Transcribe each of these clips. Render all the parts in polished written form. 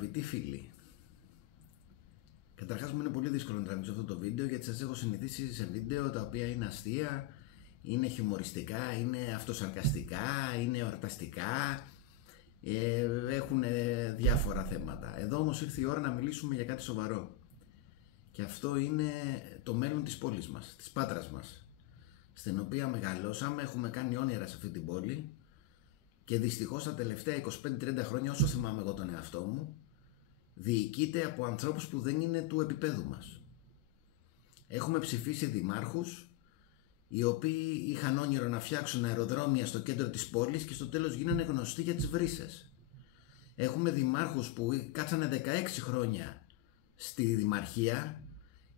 Αγαπητοί φίλοι, καταρχάς μου είναι πολύ δύσκολο να τραβήξω αυτό το βίντεο, γιατί σας έχω συνηθίσει σε βίντεο τα οποία είναι αστεία, είναι χιουμοριστικά, είναι αυτοσαρκαστικά, είναι εορταστικά, έχουν διάφορα θέματα. Εδώ όμως ήρθε η ώρα να μιλήσουμε για κάτι σοβαρό, και αυτό είναι το μέλλον της πόλης μας, της Πάτρας μας, στην οποία μεγαλώσαμε, έχουμε κάνει όνειρα σε αυτή την πόλη. Και δυστυχώς τα τελευταία 25-30 χρόνια, όσο θυμάμαι εγώ τον εαυτό μου, διοικείται από ανθρώπους που δεν είναι του επίπεδου μας. Έχουμε ψηφίσει δημάρχους οι οποίοι είχαν όνειρο να φτιάξουν αεροδρόμια στο κέντρο της πόλης και στο τέλος γίνανε γνωστοί για τις βρύσες. Έχουμε δημάρχους που κάτσανε 16 χρόνια στη δημαρχία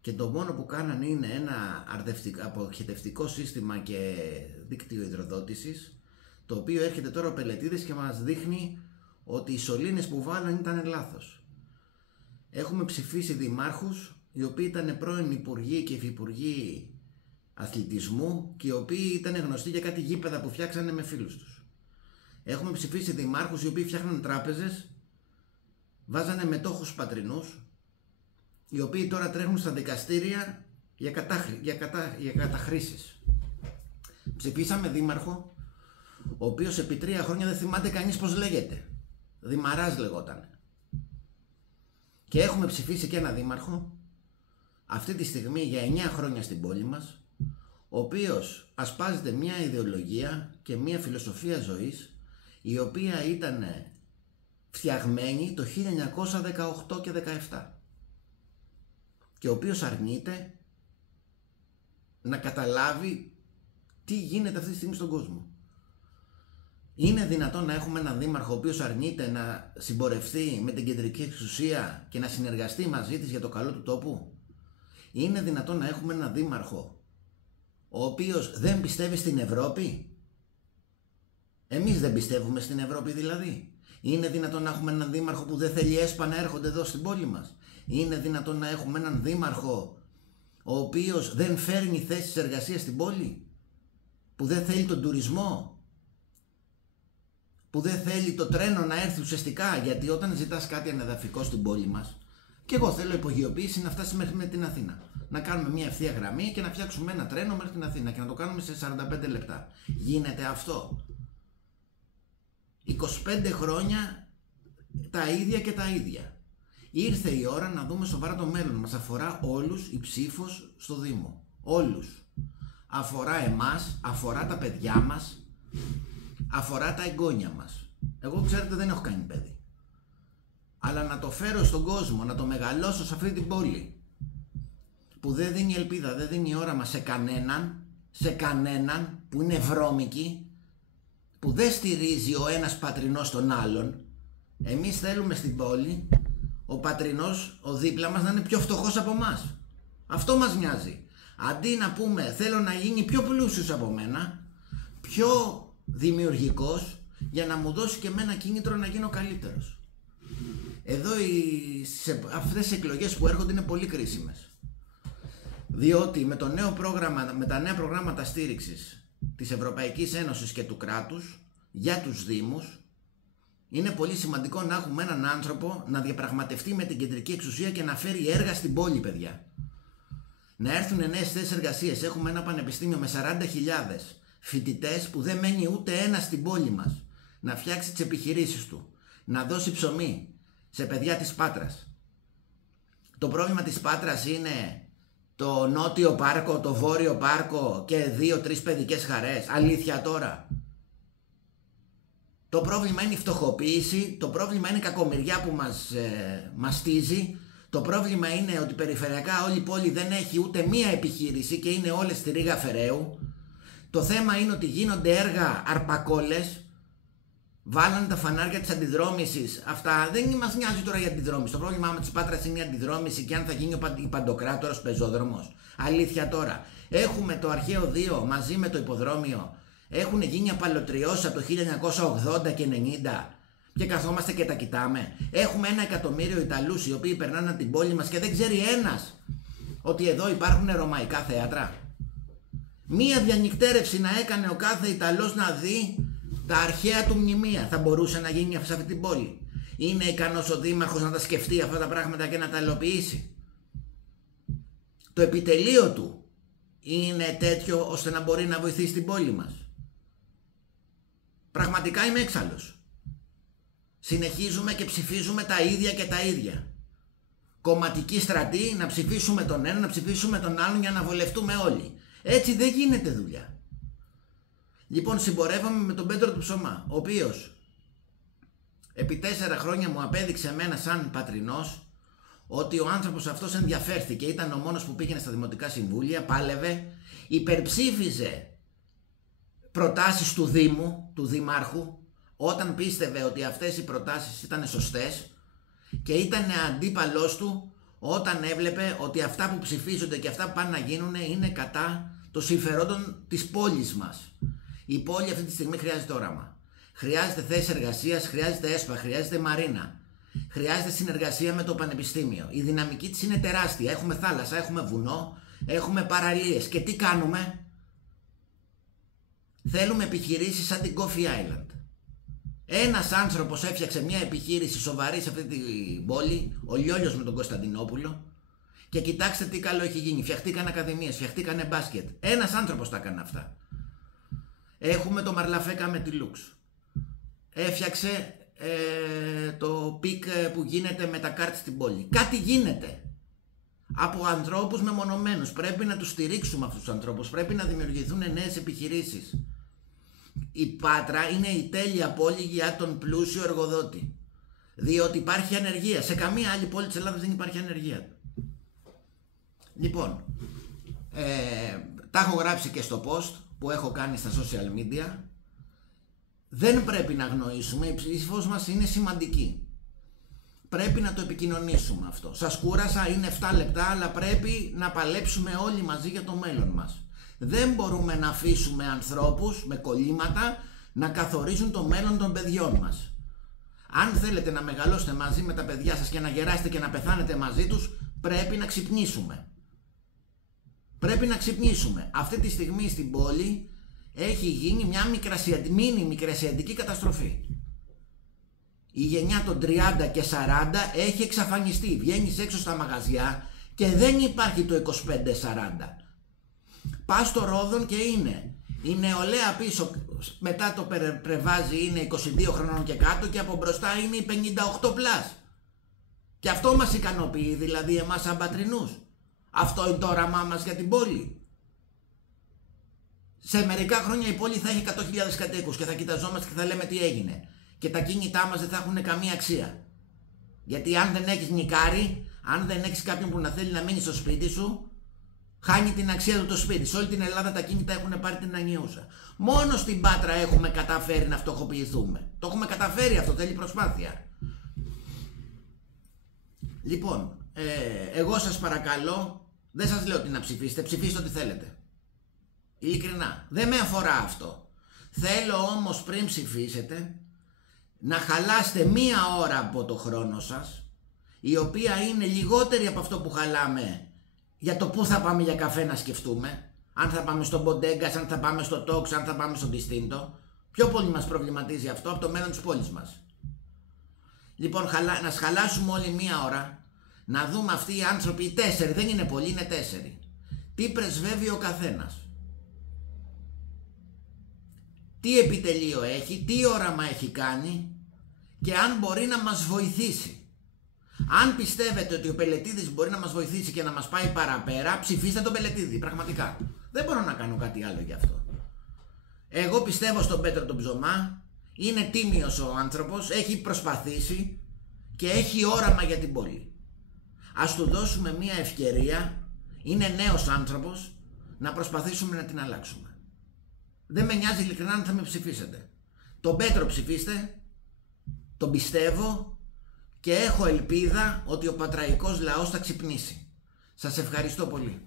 και το μόνο που κάνανε είναι ένα αποχετευτικό σύστημα και δίκτυο υδροδότησης, το οποίο έρχεται τώρα ο Πελετίδης και μας δείχνει ότι οι σωλήνες που βάλαν ήταν λάθος. Έχουμε ψηφίσει δημάρχους οι οποίοι ήταν πρώην υπουργοί και υφυπουργοί αθλητισμού και οι οποίοι ήταν γνωστοί για κάτι γήπεδα που φτιάξανε με φίλους τους. Έχουμε ψηφίσει δημάρχους οι οποίοι φτιάχναν τράπεζες, βάζανε μετόχους πατρινούς, οι οποίοι τώρα τρέχουν στα δικαστήρια για καταχρήσεις. Ψηφίσαμε δήμαρχο ο οποίος επί 3 χρόνια δεν θυμάται κανείς πως λέγεται. Δημαράς λεγόταν. Και έχουμε ψηφίσει και ένα δήμαρχο αυτή τη στιγμή για 9 χρόνια στην πόλη μας, ο οποίος ασπάζεται μια ιδεολογία και μια φιλοσοφία ζωής η οποία ήταν φτιαγμένη το 1918 και 17 και ο οποίος αρνείται να καταλάβει τι γίνεται αυτή τη στιγμή στον κόσμο. Είναι δυνατόν να έχουμε έναν δήμαρχο ο οποίος αρνείται να συμπορευτεί με την κεντρική εξουσία και να συνεργαστεί μαζί της για το καλό του τόπου? Είναι δυνατόν να έχουμε έναν δήμαρχο ο οποίος δεν πιστεύει στην Ευρώπη? Εμείς δεν πιστεύουμε στην Ευρώπη δηλαδή? Είναι δυνατόν να έχουμε έναν δήμαρχο που δεν θέλει ΕΣΠΑ να έρχονται εδώ στην πόλη μας? Είναι δυνατόν να έχουμε έναν δήμαρχο ο οποίος δεν φέρνει θέσεις εργασίας στην πόλη? Που δεν θέλει τον τουρισμό? Που δεν θέλει το τρένο να έρθει ουσιαστικά? Γιατί όταν ζητάς κάτι ανεδαφικό στην πόλη μας, και εγώ θέλω υπογειοποίηση να φτάσει μέχρι την Αθήνα, να κάνουμε μια ευθεία γραμμή και να φτιάξουμε ένα τρένο μέχρι την Αθήνα και να το κάνουμε σε 45 λεπτά. Γίνεται αυτό? 25 χρόνια τα ίδια και τα ίδια. Ήρθε η ώρα να δούμε σοβαρά το μέλλον. Μας αφορά όλους η ψήφος στο Δήμο. Όλους. Αφορά εμάς, αφορά τα παιδιά μας, αφορά τα εγγόνια μας. Εγώ ξέρετε δεν έχω κάνει παιδί, αλλά να το φέρω στον κόσμο, να το μεγαλώσω σε αυτή την πόλη που δεν δίνει ελπίδα, δεν δίνει όραμα σε κανέναν, που είναι βρώμικη, που δεν στηρίζει ο ένας πατρινός τον άλλον. Εμείς θέλουμε στην πόλη ο πατρινός, ο δίπλα μας, να είναι πιο φτωχός από μας. Αυτό μας νοιάζει. Αντί να πούμε θέλω να γίνει πιο πλούσιος από μένα, πιο δημιουργικός, για να μου δώσει και εμένα κίνητρο να γίνω καλύτερος. Εδώ αυτές οι εκλογές που έρχονται είναι πολύ κρίσιμες, διότι με τα νέα προγράμματα στήριξης της Ευρωπαϊκής Ένωσης και του κράτους για τους Δήμους, είναι πολύ σημαντικό να έχουμε έναν άνθρωπο να διαπραγματευτεί με την κεντρική εξουσία και να φέρει έργα στην πόλη, παιδιά. Να έρθουν νέες θέσεις εργασίας. Έχουμε ένα πανεπιστήμιο με 40.000 φοιτητές που δεν μένει ούτε ένα στην πόλη μας. Να φτιάξει τις επιχειρήσεις του, να δώσει ψωμί σε παιδιά της Πάτρας. Το πρόβλημα της Πάτρας είναι το νότιο πάρκο, το βόρειο πάρκο και 2-3 παιδικές χαρές? Αλήθεια τώρα? Το πρόβλημα είναι η φτωχοποίηση, το πρόβλημα είναι η κακομοιριά που μας μαστίζει, το πρόβλημα είναι ότι περιφερειακά όλη η πόλη δεν έχει ούτε μία επιχείρηση και είναι όλες στη Ρήγα Φεραίου. Το θέμα είναι ότι γίνονται έργα αρπακόλες, βάλανε τα φανάρια της αντιδρόμησης. Αυτά δεν μας νοιάζει τώρα για αντιδρόμηση. Το πρόβλημά με της Πάτρας είναι η αντιδρόμηση και αν θα γίνει ο Παντοκράτορας πεζόδρομος. Αλήθεια τώρα? Έχουμε το αρχαίο 2 μαζί με το υποδρόμιο. Έχουν γίνει απαλωτριώσεις από το 1980 και 90 και καθόμαστε και τα κοιτάμε. Έχουμε 1 εκατομμύριο Ιταλούς οι οποίοι περνάνε από την πόλη μας και δεν ξέρει ένας ότι εδώ υπάρχουν ρωμαϊκά θέατρα. Μία διανυκτέρευση να έκανε ο κάθε Ιταλός να δει τα αρχαία του μνημεία θα μπορούσε να γίνει σε αυτή την πόλη? Είναι ικανός ο δήμαρχος να τα σκεφτεί αυτά τα πράγματα και να τα υλοποιήσει? Το επιτελείο του είναι τέτοιο ώστε να μπορεί να βοηθήσει την πόλη μας? Πραγματικά είμαι έξαλλος. Συνεχίζουμε και ψηφίζουμε τα ίδια και τα ίδια. Κομματική στρατή, να ψηφίσουμε τον ένα, να ψηφίσουμε τον άλλον για να βολευτούμε όλοι. Έτσι δεν γίνεται δουλειά. Λοιπόν, συμπορεύομαι με τον Πέτρο του Ψωμά, ο οποίος επί 4 χρόνια μου απέδειξε εμένα σαν πατρινός ότι ο άνθρωπος αυτός ενδιαφέρθηκε, ήταν ο μόνος που πήγαινε στα δημοτικά συμβούλια, πάλευε, υπερψήφιζε προτάσεις του Δήμου, του Δημάρχου, όταν πίστευε ότι αυτές οι προτάσεις ήταν σωστές, και ήταν αντίπαλός του όταν έβλεπε ότι αυτά που ψηφίζονται και αυτά που πάνε να γίνουν είναι κατά των συμφερόντων της πόλης μας. Η πόλη αυτή τη στιγμή χρειάζεται όραμα. Χρειάζεται θέσεις εργασίας, χρειάζεται ΕΣΠΑ, χρειάζεται μαρίνα. Χρειάζεται συνεργασία με το πανεπιστήμιο. Η δυναμική της είναι τεράστια. Έχουμε θάλασσα, έχουμε βουνό, έχουμε παραλίες. Και τι κάνουμε? Θέλουμε επιχειρήσεις σαν την Coffee Island. Ένας άνθρωπος έφτιαξε μια επιχείρηση σοβαρή σε αυτή την πόλη, ο Λιόλιος με τον Κωνσταντινόπουλο, και κοιτάξτε τι καλό έχει γίνει. Φτιαχτήκαν ακαδημίες, φτιαχτήκαν μπάσκετ. Ένας άνθρωπος τα έκανε αυτά. Έχουμε το Μαρλαφέκα με τη Λουξ. Έφτιαξε το πικ που γίνεται με τα κάρτ στην πόλη. Κάτι γίνεται. Από ανθρώπους μεμονωμένους. Πρέπει να τους στηρίξουμε αυτούς τους ανθρώπους. Πρέπει να δημιουργηθούν νέες επιχειρήσεις. Η Πάτρα είναι η τέλεια πόλη για τον πλούσιο εργοδότη. Διότι υπάρχει ανεργία. Σε καμία άλλη πόλη της Ελλάδας δεν υπάρχει ανεργία. Λοιπόν, τα έχω γράψει και στο post που έχω κάνει στα social media. Δεν πρέπει να αγνοήσουμε, η ψήφος μας είναι σημαντική. Πρέπει να το επικοινωνήσουμε αυτό. Σας κούρασα, είναι 7 λεπτά, αλλά πρέπει να παλέψουμε όλοι μαζί για το μέλλον μας. Δεν μπορούμε να αφήσουμε ανθρώπους με κολλήματα να καθορίζουν το μέλλον των παιδιών μας. Αν θέλετε να μεγαλώσετε μαζί με τα παιδιά σας και να γεράσετε και να πεθάνετε μαζί τους, πρέπει να ξυπνήσουμε. Πρέπει να ξυπνήσουμε. Αυτή τη στιγμή στην πόλη έχει γίνει μια μικρασιατική καταστροφή. Η γενιά των 30 και 40 έχει εξαφανιστεί. Βγαίνεις έξω στα μαγαζιά και δεν υπάρχει το 25-40. Πας στο Ρόδον και είναι η νεολαία πίσω, μετά το πρεβάζι είναι 22 χρονών και κάτω, και από μπροστά είναι οι 58 πλάς. Και αυτό μας ικανοποιεί, δηλαδή εμάς σαν πατρινούς? Αυτό είναι το όραμά μας για την πόλη? Σε μερικά χρόνια η πόλη θα έχει 100.000 κατοίκους και θα κοιταζόμαστε και θα λέμε τι έγινε. Και τα κίνητά μας δεν θα έχουν καμία αξία. Γιατί αν δεν έχεις νικάρι, αν δεν έχεις κάποιον που να θέλει να μείνει στο σπίτι σου, χάνει την αξία του το σπίτι. Σε όλη την Ελλάδα τα κίνητα έχουν πάρει την ανιούσα. Μόνο στην Πάτρα έχουμε καταφέρει να φτωχοποιηθούμε. Το έχουμε καταφέρει αυτό, θέλει προσπάθεια. Λοιπόν, εγώ σας παρακαλώ, δεν σας λέω τι να ψηφίσετε, ψηφίστε ό,τι θέλετε. Ειλικρινά, δεν με αφορά αυτό. Θέλω όμως πριν ψηφίσετε να χαλάσετε 1 ώρα από το χρόνο σας, η οποία είναι λιγότερη από αυτό που χαλάμε για το πού θα πάμε για καφέ να σκεφτούμε. Αν θα πάμε στο Μποντέγκας, αν θα πάμε στο Τόξ, αν θα πάμε στο Ντιστίντο. Πιο πολύ μας προβληματίζει αυτό από το μέλλον της πόλης μας. Λοιπόν, να σχαλάσουμε όλοι 1 ώρα, να δούμε αυτοί οι άνθρωποι, οι 4, δεν είναι πολλοί, είναι 4. Τι πρεσβεύει ο καθένας. Τι επιτελείο έχει, τι όραμα έχει κάνει και αν μπορεί να μας βοηθήσει. Αν πιστεύετε ότι ο Πελετίδης μπορεί να μας βοηθήσει και να μας πάει παραπέρα, ψηφίστε τον Πελετίδη, πραγματικά. Δεν μπορώ να κάνω κάτι άλλο γι' αυτό. Εγώ πιστεύω στον Πέτρο τον Ψωμά, είναι τίμιος ο άνθρωπος, έχει προσπαθήσει και έχει όραμα για την πόλη. Ας του δώσουμε μια ευκαιρία, είναι νέος άνθρωπος, να προσπαθήσουμε να την αλλάξουμε. Δεν με νοιάζει ειλικρινά αν θα με ψηφίσετε. Τον Πέτρο ψηφίστε, τον πιστεύω και έχω ελπίδα ότι ο πατραϊκός λαός θα ξυπνήσει. Σας ευχαριστώ πολύ.